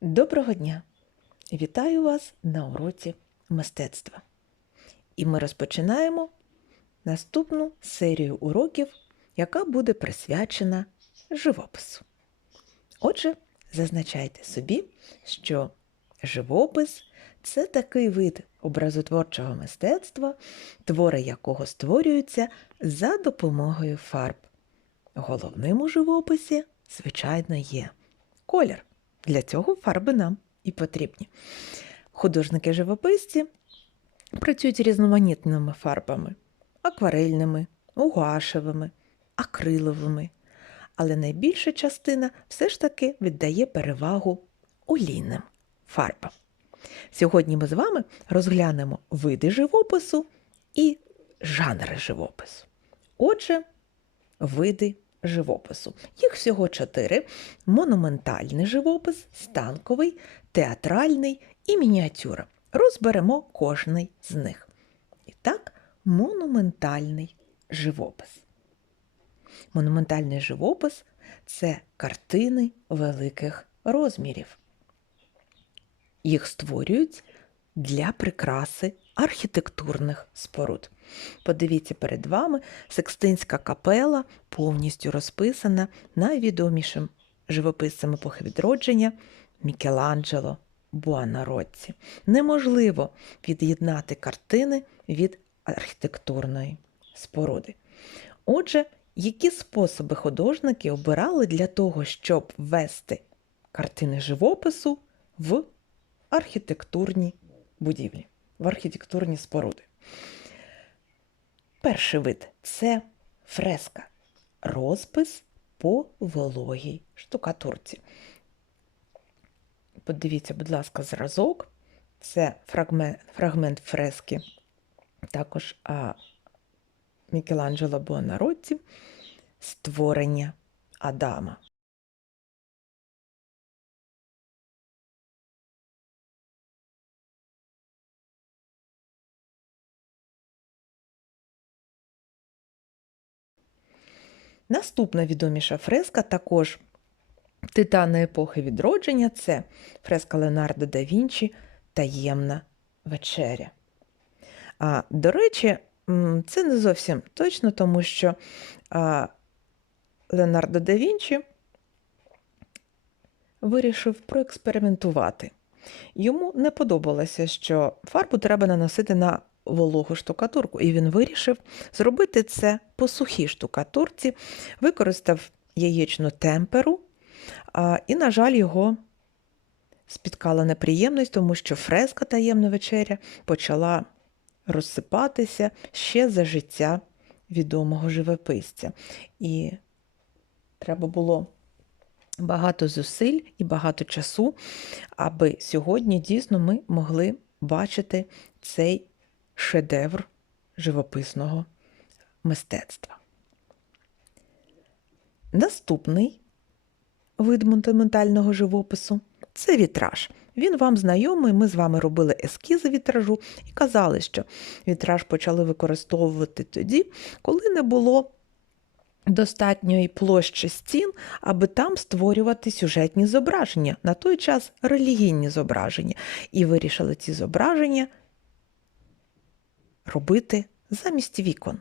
Доброго дня! Вітаю вас на уроці мистецтва. І ми розпочинаємо наступну серію уроків, яка буде присвячена живопису. Отже, зазначайте собі, що живопис це такий вид образотворчого мистецтва, твори якого створюються за допомогою фарб. Головним у живописі, звичайно, є колір. Для цього фарби нам і потрібні. Художники-живописці працюють різноманітними фарбами: акварельними, угашевими, акриловими. Але найбільша частина все ж таки віддає перевагу олійним фарбам. Сьогодні ми з вами розглянемо види живопису і жанри живопису. Отже, види живопису. Їх всього чотири: монументальний живопис, станковий, театральний і мініатюра. Розберемо кожний з них. І так, монументальний живопис. Монументальний живопис це картини великих розмірів. Їх створюють для прикраси архітектурних споруд. Подивіться перед вами Секстинська капела повністю розписана найвідомішим живописцем епохи відродження Мікеланджело Буанаротці. Неможливо від'єднати картини від архітектурної споруди. Отже, які способи художники обирали для того, щоб ввести картини живопису в архітектурні будівлі, в архітектурні споруди? Перший вид це фреска, розпис по вологій штукатурці. Подивіться, будь ласка, зразок. Це фрагмент, фрагмент фрески, також а, Мікеланджело Буонаротті створення Адама. Наступна відоміша фреска також титана епохи відродження це фреска Леонардо да Вінчі Таємна вечеря. А, До речі, це не зовсім точно, тому що а, Леонардо да Вінчі вирішив проекспериментувати. Йому не подобалося, що фарбу треба наносити на вологу штукатурку, і він вирішив зробити це по сухій штукатурці, використав яєчну темперу, і, на жаль, його спіткала неприємність, тому що фреска таємна вечеря почала розсипатися ще за життя відомого живописця. І треба було багато зусиль і багато часу, аби сьогодні дійсно ми могли бачити цей шедевр живописного мистецтва. Наступний вид монументального живопису це вітраж. Він вам знайомий, ми з вами робили ескізи вітражу і казали, що вітраж почали використовувати тоді, коли не було достатньої площі стін, аби там створювати сюжетні зображення, на той час релігійні зображення. І вирішили ці зображення робити замість вікон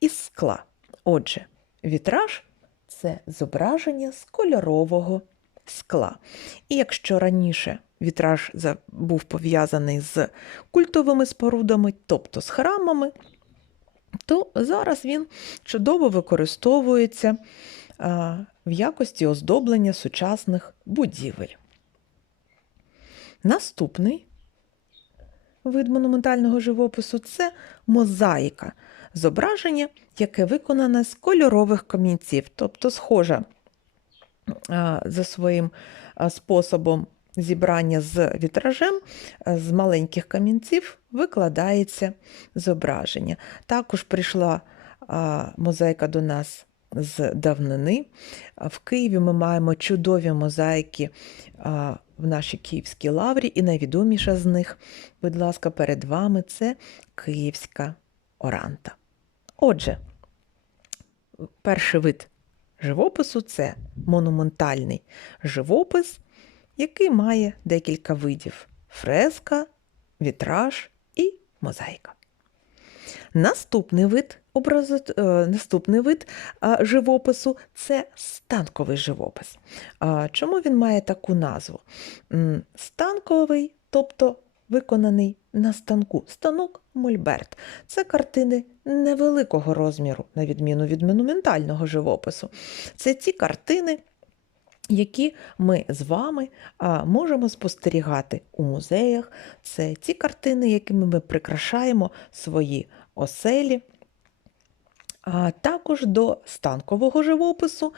із скла. Отже, вітраж це зображення з кольорового скла. І якщо раніше вітраж був пов'язаний з культовими спорудами, тобто з храмами, то зараз він чудово використовується в якості оздоблення сучасних будівель. Наступний вид монументального живопису це мозаїка, зображення, яке виконане з кольорових камінців, тобто схоже за своїм способом зібрання з вітражем, з маленьких камінців викладається зображення. Також прийшла мозаїка до нас з давнини. В Києві ми маємо чудові мозаїки в нашій Київській лаврі, і найвідоміша з них, будь ласка, перед вами це Київська Оранта. Отже, перший вид живопису це монументальний живопис, який має декілька видів фреска, вітраж і мозаїка. Наступний вид образу, е, наступний вид живопису це станковий живопис. Чому він має таку назву? Станковий, тобто виконаний на станку. Станок Мольберт. Це картини невеликого розміру, на відміну від монументального живопису. Це ті картини, які ми з вами можемо спостерігати у музеях. Це ті картини, якими ми прикрашаємо свої оселі. А також до станкового живопису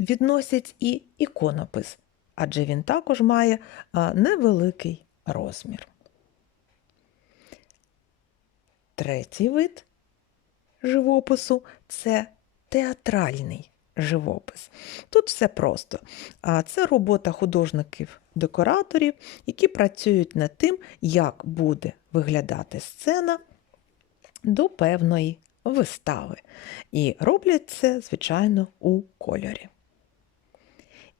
відносять і іконопис, адже він також має невеликий розмір. Третій вид живопису це театральний живопис. Тут все просто. Це робота художників-декораторів, які працюють над тим, як буде виглядати сцена до певної вистави. І роблять це, звичайно, у кольорі.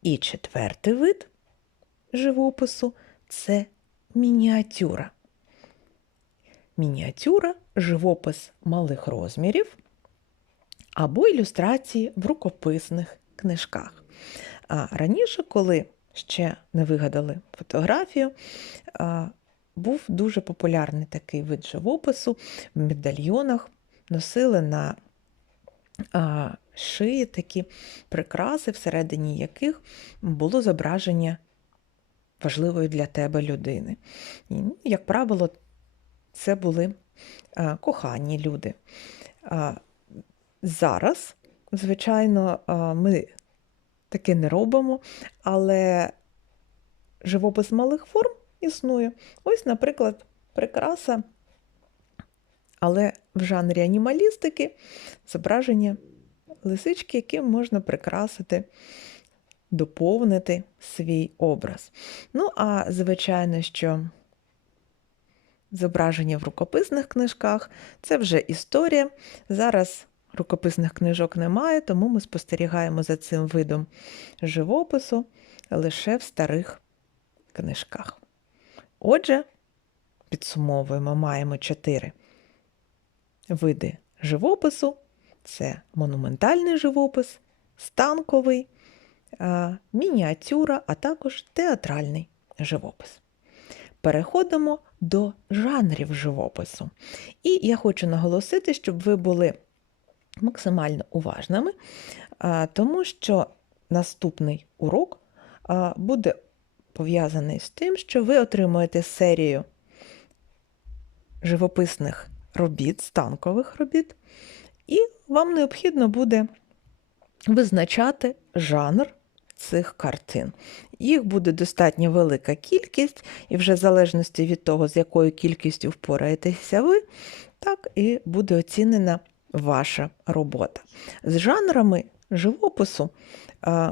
І четвертий вид живопису це мініатюра. Мініатюра живопис малих розмірів або ілюстрації в рукописних книжках. А раніше, коли ще не вигадали фотографію, був дуже популярний такий вид живопису в медальйонах, носили на шиї такі прикраси, всередині яких було зображення важливої для тебе людини. І, як правило, це були кохані люди. Зараз, звичайно, ми таке не робимо, але живопис малих форм існує. Ось, наприклад, прикраса, але в жанрі анімалістики зображення лисички, яким можна прикрасити, доповнити свій образ. Ну, а звичайно, що зображення в рукописних книжках це вже історія. Зараз рукописних книжок немає, тому ми спостерігаємо за цим видом живопису лише в старих книжках. Отже, підсумовуємо, маємо чотири види живопису: це монументальний живопис, станковий, мініатюра, а також театральний живопис. Переходимо до жанрів живопису. І я хочу наголосити, щоб ви були максимально уважними, тому що наступний урок буде пов'язаний з тим, що ви отримуєте серію живописних робіт, станкових робіт, і вам необхідно буде визначати жанр цих картин. Їх буде достатньо велика кількість, і вже в залежності від того, з якою кількістю впораєтеся ви, так і буде оцінена ваша робота. З жанрами живопису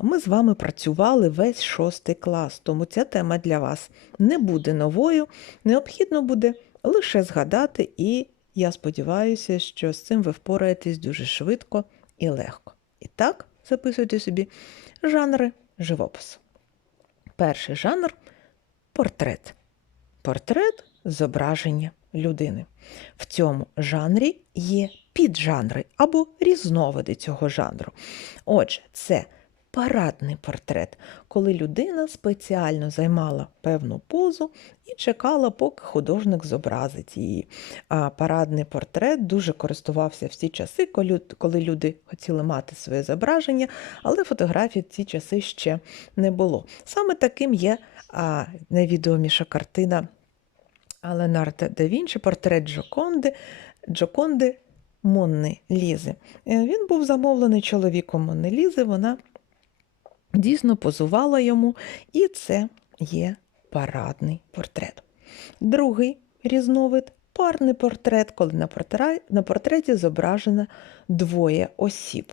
ми з вами працювали весь шостий клас, тому ця тема для вас не буде новою, необхідно буде лише згадати, і я сподіваюся, що з цим ви впораєтесь дуже швидко і легко. І так, записуйте собі жанри живопису. Перший жанр портрет. Портрет зображення людини. В цьому жанрі є піджанри або різновиди цього жанру. Отже, це парадний портрет, коли людина спеціально займала певну позу і чекала, поки художник зобразить її. А парадний портрет дуже користувався в ті часи, коли люди хотіли мати своє зображення, але фотографій в ці часи ще не було. Саме таким є а, найвідоміша картина Ленарда да Вінчі, портрет Джоконди, Джоконди Монни Лізи. Е, він був замовлений чоловіком Монни Лізи, вона дійсно позувала йому, і це є парадний портрет. Другий різновид парний портрет, коли на портреті, на портреті зображено двоє осіб.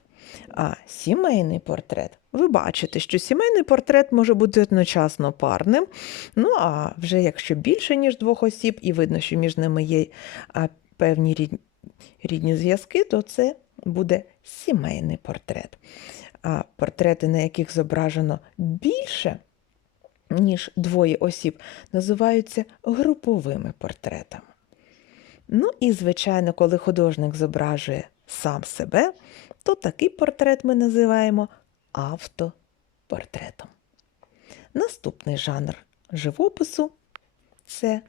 А сімейний портрет. Ви бачите, що сімейний портрет може бути одночасно парним. Ну, а вже якщо більше, ніж двох осіб, і видно, що між ними є певні рідні зв'язки, то це буде сімейний портрет. Портрети, на яких зображено більше ніж двоє осіб, називаються груповими портретами. Ну і, звичайно, коли художник зображує сам себе, то такий портрет ми називаємо автопортретом. Наступний жанр живопису це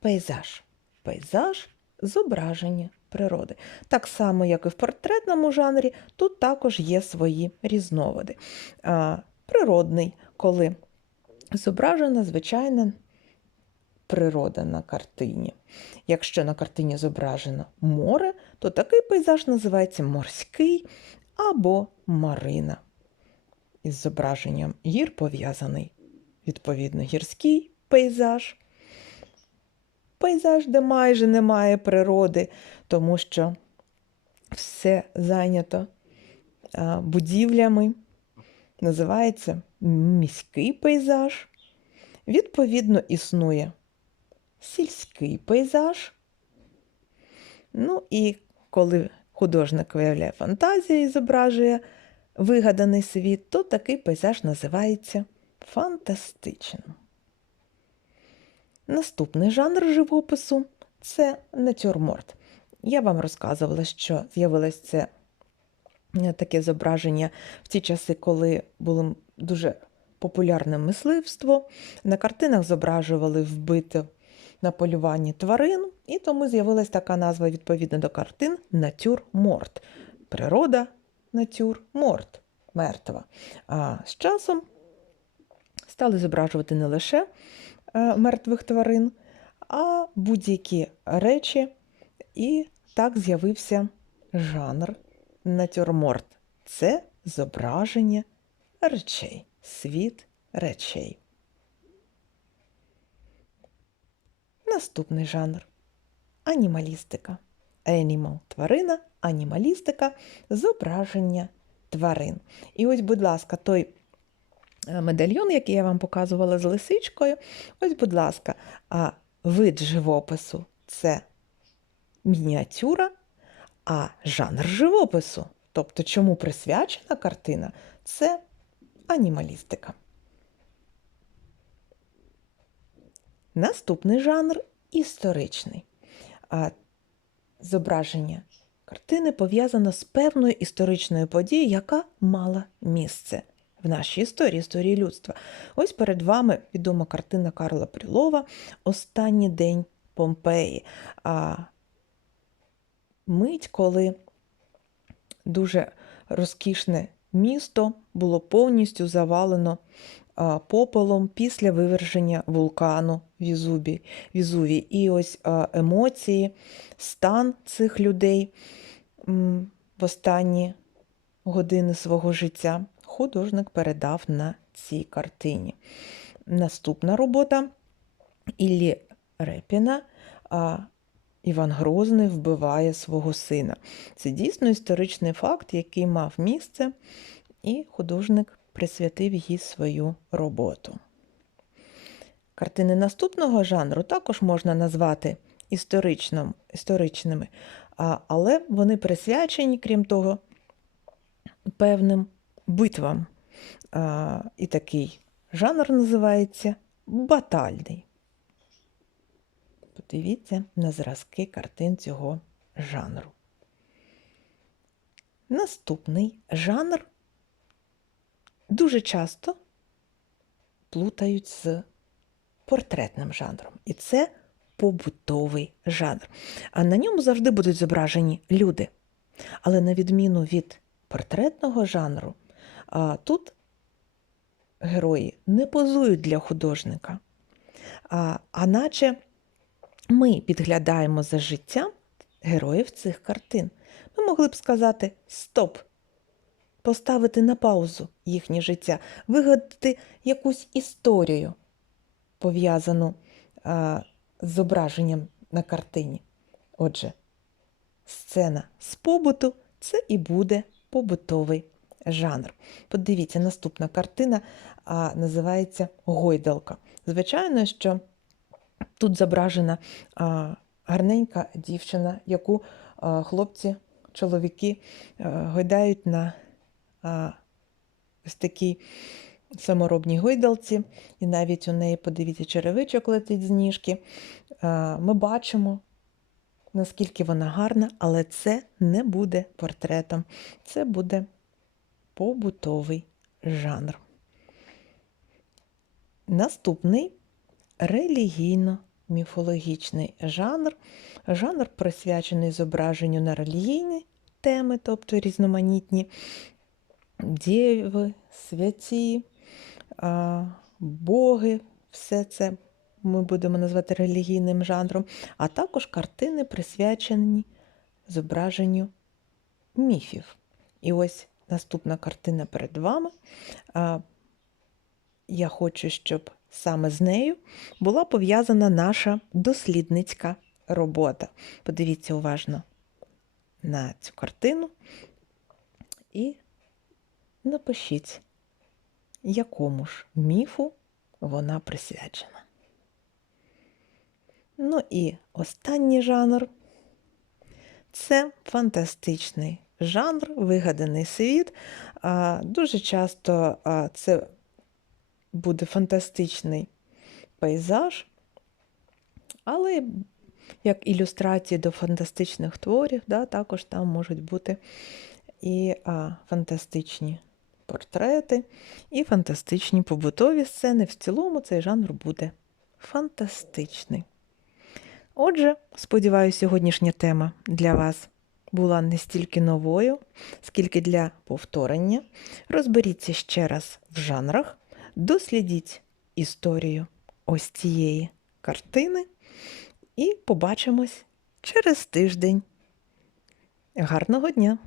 пейзаж. Пейзаж зображення природи. Так само, як і в портретному жанрі, тут також є свої різновиди. Природний, коли зображена звичайна природа на картині. Якщо на картині зображено море, то такий пейзаж називається морський або марина. Із зображенням гір пов'язаний відповідно гірський пейзаж. Пейзаж, де майже немає природи, тому що все зайнято будівлями, називається міський пейзаж. Відповідно, існує сільський пейзаж. Ну і коли художник виявляє фантазію і зображує вигаданий світ, то такий пейзаж називається фантастичним. Наступний жанр живопису це натюрморт. Я вам розказувала, що з'явилось це е, таке зображення в ті часи, коли було дуже популярне мисливство. На картинах зображували вбито на полюванні тварин, і тому з'явилась така назва відповідно до картин натюрморт. Природа натюрморт мертва. А з часом стали зображувати не лише мертвих тварин, а будь-які речі, і так з'явився жанр натюрморт. Це зображення речей, світ речей. Наступний жанр анімалістика. Animal – тварина, анімалістика зображення тварин. І ось, будь ласка, той е, медальйон, який я вам показувала з лисичкою. Ось, будь ласка, а вид живопису це мініатюра, а жанр живопису, тобто чому присвячена картина, це анімалістика. Наступний жанр історичний. Зображення картини пов'язано з певною історичною подією, яка мала місце в нашій історії, історії людства. Ось перед вами відома картина Карла Прилова Останній день Помпеї. А мить, коли дуже розкішне місто було повністю завалено попелом після виверження вулкану Візубі, Візуві. І ось емоції, стан цих людей в останні години свого життя художник передав на цій картині. Наступна робота Іллі Репіна а, Іван Грозний вбиває свого сина. Це дійсно історичний факт, який мав місце, і художник присвятив їй свою роботу. Картини наступного жанру також можна назвати історичним, історичними, але вони присвячені, крім того, певним битвам. І такий жанр називається батальний. Подивіться на зразки картин цього жанру. Наступний жанр дуже часто плутають з портретним жанром. І це побутовий жанр. А на ньому завжди будуть зображені люди. Але на відміну від портретного жанру, а, тут герої не позують для художника, а, а наче ми підглядаємо за життям героїв цих картин. Ми могли б сказати стоп, поставити на паузу їхнє життя, вигадати якусь історію, пов'язану з зображенням на картині. Отже, сцена з побуту це і буде побутовий жанр. Подивіться, наступна картина а, називається Гойдалка. Звичайно, що тут зображена а, гарненька дівчина, яку а, хлопці, чоловіки а, гойдають на а, ось такій саморобній гойдалці, і навіть у неї, подивіться, черевичок летить з ніжки. Е, Ми бачимо, наскільки вона гарна, але це не буде портретом, це буде побутовий жанр. Наступний релігійно-міфологічний жанр. Жанр присвячений зображенню на релігійні теми, тобто різноманітні діви, святі, боги, все це ми будемо назвати релігійним жанром, а також картини, присвячені зображенню міфів. І ось наступна картина перед вами. Я хочу, щоб саме з нею була пов'язана наша дослідницька робота. Подивіться уважно на цю картину і напишіть, якому ж міфу вона присвячена. Ну і останній жанр це фантастичний жанр, вигаданий світ. Дуже часто це буде фантастичний пейзаж, але як ілюстрації до фантастичних творів, да, також там можуть бути і а, фантастичні портрети, і фантастичні побутові сцени. В цілому цей жанр буде фантастичний. Отже, сподіваюся, сьогоднішня тема для вас була не стільки новою, скільки для повторення. Розберіться ще раз в жанрах, дослідіть історію ось цієї картини і побачимось через тиждень. Гарного дня!